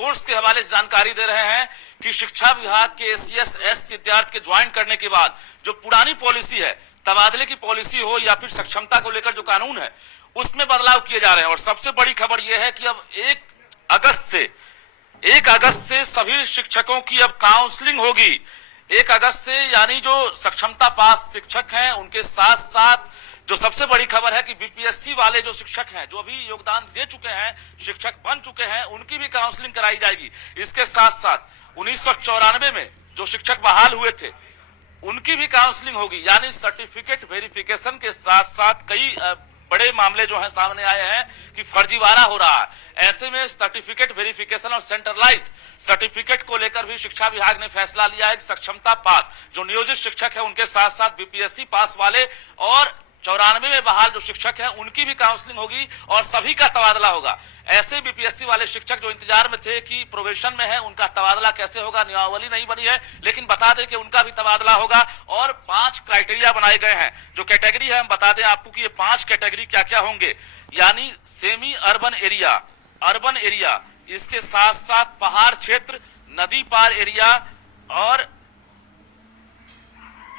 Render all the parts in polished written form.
Source के हवाले से जानकारी दे रहे हैं कि शिक्षा विभाग के एसीएस एस विद्यार्थी के ज्वाइन करने के बाद जो पुरानी पॉलिसी है, तबादले की पॉलिसी हो या फिर सक्षमता को लेकर जो कानून है, उसमें बदलाव किए जा रहे हैं। और सबसे बड़ी खबर यह है कि अब 1 अगस्त से सभी शिक्षकों की अब काउंसलिंग होगी। 1 अगस्त से, यानी जो सक्षमता पास शिक्षक हैं उनके साथ साथ जो सबसे बड़ी खबर है कि बीपीएससी वाले जो शिक्षक हैं, जो अभी योगदान दे चुके हैं, शिक्षक बन चुके हैं, उनकी भी काउंसलिंग कराई जाएगी। इसके साथ साथ 1994 में जो शिक्षक बहाल हुए थे उनकी भी काउंसलिंग होगी। यानी सर्टिफिकेट वेरिफिकेशन के साथ साथ कई बड़े मामले जो हैं सामने आए हैं कि फर्जीवाड़ा हो रहा है। ऐसे में सर्टिफिकेट वेरिफिकेशन और सेंट्रलाइज्ड सर्टिफिकेट को लेकर भी शिक्षा विभाग ने फैसला लिया है कि सक्षमता पास जो नियोजित शिक्षक है उनके साथ साथ बीपीएससी पास वाले और 94 में बहाल जो शिक्षक हैं उनकी भी काउंसलिंग होगी और सभी का तबादला होगा। ऐसे बीपीएससी वाले शिक्षक जो इंतजार में थे कि प्रोबेशन में है, उनका तबादला कैसे होगा, नियमावली नहीं बनी है, लेकिन बता दें कि उनका भी तबादला होगा। और 5 क्राइटेरिया बनाए गए हैं। जो कैटेगरी है हम बता दें आपको कि ये 5 कैटेगरी क्या क्या होंगे। यानी semi urban area, urban area, इसके साथ साथ पहाड़ क्षेत्र, नदी पार एरिया और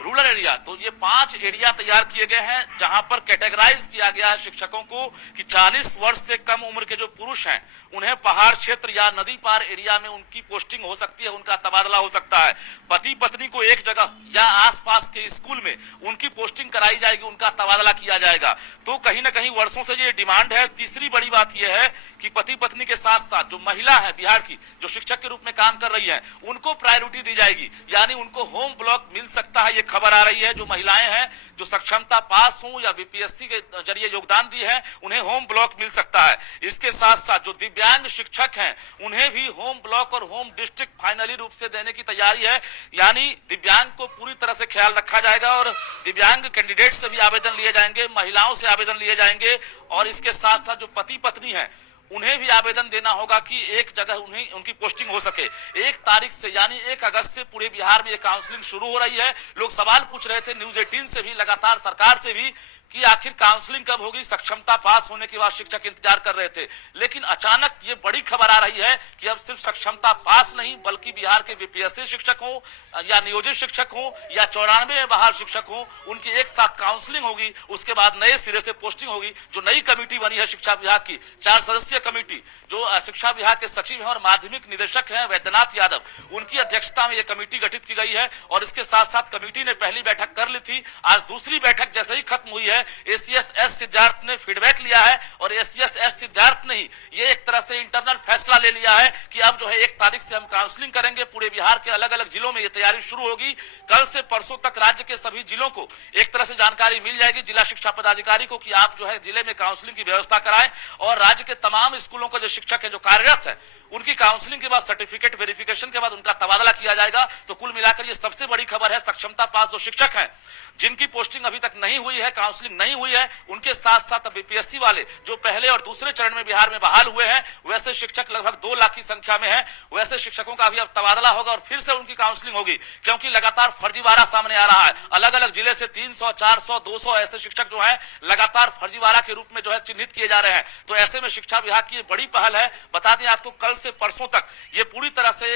रूरल एरिया। तो ये 5 एरिया तैयार किए गए हैं जहां पर कैटेगराइज किया गया है शिक्षकों को कि 40 वर्ष से कम उम्र के जो पुरुष हैं उन्हें पहाड़ क्षेत्र या नदी पार एरिया में उनकी पोस्टिंग हो सकती है, उनका तबादला हो सकता है। पति पत्नी को एक जगह या आसपास के स्कूल में उनकी पोस्टिंग कराई जाएगी, उनका तबादला किया जाएगा। तो कहीं ना कहीं वर्षों से ये डिमांड है। तीसरी बड़ी बात यह है कि पति पत्नी के साथ साथ जो महिला है बिहार की, जो शिक्षक के रूप में काम कर रही है, उनको प्रायोरिटी दी जाएगी। यानी उनको होम ब्लॉक मिल सकता है। ये खबर आ रही है जो महिलाएं हैं जो सक्षमता पास हो या बीपीएससी के जरिए योगदान दी है, उन्हें होम ब्लॉक मिल सकता है। इसके साथ साथ जो दिव्यांग शिक्षक हैं उन्हें भी होम ब्लॉक और होम डिस्ट्रिक्ट फाइनली रूप से देने की तैयारी है। यानी दिव्यांग को पूरी तरह से ख्याल रखा जाएगा और दिव्यांग कैंडिडेट से भी आवेदन लिए जाएंगे, महिलाओं से आवेदन लिए जाएंगे। और इसके साथ साथ जो पति पत्नी है उन्हें भी आवेदन देना होगा कि एक जगह उन्हें उनकी पोस्टिंग हो सके। 1 तारीख से यानी 1 अगस्त से पूरे बिहार में ये काउंसलिंग शुरू हो रही है। लोग सवाल पूछ रहे थे न्यूज़ 18 से भी, लगातार सरकार से भी, कि आखिर काउंसलिंग कब होगी। सक्षमता पास होने के बाद शिक्षक इंतजार कर रहे थे, लेकिन अचानक ये बड़ी खबर आ रही है कि अब सिर्फ सक्षमता पास नहीं बल्कि बिहार के बीपीएससी शिक्षक हो या नियोजित शिक्षक हो या 94 में बहाल शिक्षक हो, उनकी एक साथ काउंसलिंग होगी। उसके बाद नए सिरे से पोस्टिंग होगी। जो नई कमेटी बनी है शिक्षा विभाग की, 4 सदस्यीय कमेटी, जो शिक्षा विभाग के सचिव हैं और माध्यमिक निदेशक हैं वैद्यनाथ यादव, उनकी अध्यक्षता में यह कमेटी गठित की गई है। और इसके साथ साथ कमेटी ने पहली बैठक कर ली थी। आज दूसरी बैठक जैसे ही खत्म हुई है, एसीएस एस सिद्धार्थ ने फीडबैक लिया है और एसीएस एस सिद्धार्थ ने ये एक तरह से इंटरनल फैसला ले लिया है कि अब जो है 1 तारीख से हम काउंसलिंग करेंगे। पूरे बिहार के अलग अलग जिलों में ये तैयारी शुरू होगी। कल से परसों तक राज्य के सभी जिलों को एक तरह से जानकारी मिल जाएगी जिला शिक्षा पदाधिकारी को कि आप जो है जिले में काउंसलिंग की व्यवस्था कराएं। और राज्य के तमाम स्कूलों के जो शिक्षक है जो कार्यरत है उनकी काउंसलिंग के बाद सर्टिफिकेट वेरिफिकेशन के बाद उनका तबादला किया जाएगा। तो कुल मिलाकर ये सबसे बड़ी खबर है। सक्षमता पास जो शिक्षक हैं जिनकी पोस्टिंग अभी तक नहीं हुई है, काउंसलिंग नहीं हुई है, उनके साथ साथ बीपीएससी वाले जो पहले और दूसरे चरण में बिहार में बहाल हुए हैं, वैसे शिक्षक लगभग 2 लाख की संख्या में है। वैसे शिक्षकों का भी अब तबादला होगा और फिर से उनकी काउंसलिंग होगी, क्योंकि लगातार फर्जीवाड़ा सामने आ रहा है। अलग अलग जिले से 300, 400, 200 ऐसे शिक्षक जो है लगातार फर्जीवाड़ा के रूप में जो है चिन्हित किए जा रहे हैं। तो ऐसे में शिक्षा विभाग की बड़ी पहल है। बता दें आपको, कल से परसों तक ये पूरी तरह से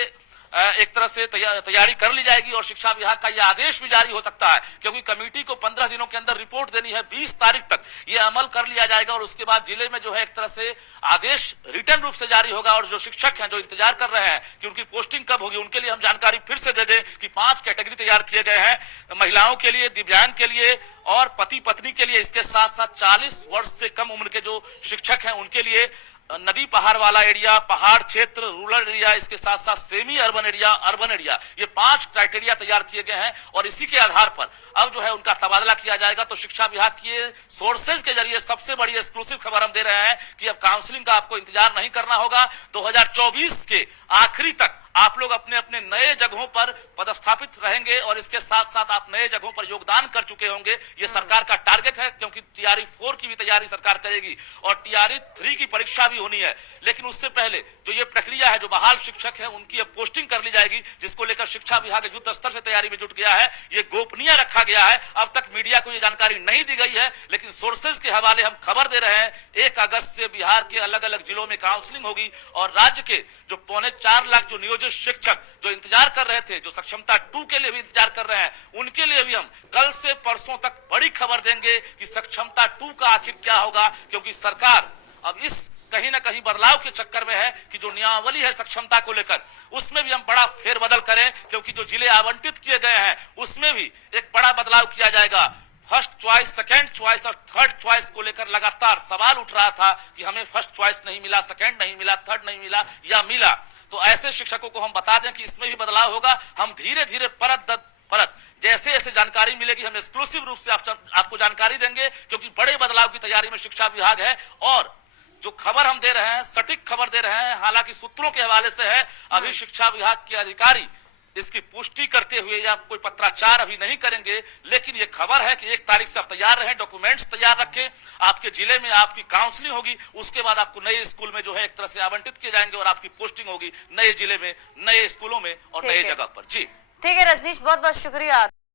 एक तरह से तैयारी कर ली जाएगी और शिक्षा विभाग का यह आदेश भी जारी हो सकता है, क्योंकि कमेटी को 15 दिनों के अंदर रिपोर्ट देनी है। 20 तारीख तक यह अमल कर लिया जाएगा और उसके बाद जिले में जो है एक तरह से आदेश रिटर्न रूप से जारी होगा। और जो शिक्षक हैं जो इंतजार कर रहे हैं कि उनकी पोस्टिंग कब होगी, उनके लिए हम जानकारी फिर से दे दें कि 5 कैटेगरी तैयार किए गए हैं, महिलाओं के लिए, दिव्यांग के लिए और पति पत्नी के लिए। इसके साथ साथ 40 वर्ष से कम उम्र के जो शिक्षक हैं उनके लिए नदी पहाड़ वाला एरिया, पहाड़ क्षेत्र, रूरल एरिया, इसके साथ साथ semi urban area, urban area, ये 5 क्राइटेरिया तैयार किए गए हैं और इसी के आधार पर अब जो है उनका तबादला किया जाएगा। तो शिक्षा विभाग के सोर्सेज के जरिए सबसे बड़ी एक्सक्लूसिव खबर हम दे रहे हैं कि अब काउंसलिंग का आपको इंतजार नहीं करना होगा। 2024 के आखिरी तक आप लोग अपने अपने नए जगहों पर पदस्थापित रहेंगे और इसके साथ साथ आप नए जगहों पर योगदान कर चुके होंगे। ये सरकार का टारगेट है, क्योंकि टीआरई 4 की भी तैयारी सरकार करेगी और टीआरई 3 की परीक्षा भी होनी है। लेकिन उससे पहले जो ये प्रक्रिया है, जो बहाल शिक्षक है उनकी अब पोस्टिंग कर ली जाएगी, जिसको लेकर शिक्षा विभाग युद्ध स्तर से तैयारी में जुट गया है। ये गोपनीय रखा गया है, अब तक मीडिया को ये जानकारी नहीं दी गई है, लेकिन सोर्सेज के हवाले हम खबर दे रहे हैं 1 अगस्त से बिहार के अलग अलग जिलों में काउंसलिंग होगी और राज्य के जो 4.25 लाख जो नियोजित शिक्षक जो इंतजार कर रहे थे, जो सक्षमता 2 के लिए भी इंतजार कर रहे हैं, उनके लिए भी हम कल से परसों तक बड़ी खबर देंगे कि सक्षमता 2 का आखिर क्या होगा। क्योंकि सरकार अब इस कहीं ना कहीं बदलाव के चक्कर में है कि जो नियमावली है सक्षमता को लेकर, उसमें भी हम बड़ा फेरबदल करें, क्योंकि जो जिले आवंटित किए गए हैं उसमें भी एक बड़ा बदलाव किया जाएगा। फर्स्ट चॉइस, सेकंड चॉइस और थर्ड चॉइस को लेकर लगातार सवाल उठ रहा था कि हमें फर्स्ट चॉइस नहीं मिला, सेकंड नहीं मिला, थर्ड नहीं मिला या मिला। तो ऐसे शिक्षकों को हम बता दें कि इसमें भी बदलाव होगा। हम धीरे धीरे परत दर परत जैसे जैसे जानकारी मिलेगी हम एक्सक्लूसिव रूप से आपको जानकारी देंगे, क्योंकि बड़े बदलाव की तैयारी में शिक्षा विभाग है। और जो खबर हम दे रहे हैं सटीक खबर दे रहे हैं, हालांकि सूत्रों के हवाले से है, अभी शिक्षा विभाग के अधिकारी इसकी पुष्टि करते हुए या कोई पत्राचार अभी नहीं करेंगे। लेकिन ये खबर है कि 1 तारीख से आप तैयार रहें, डॉक्यूमेंट्स तैयार रखें। आपके जिले में आपकी काउंसलिंग होगी, उसके बाद आपको नए स्कूल में जो है एक तरह से आवंटित किए जाएंगे और आपकी पोस्टिंग होगी नए जिले में, नए स्कूलों में और नए जगह पर। जी ठीक है रजनीश, बहुत बहुत शुक्रिया।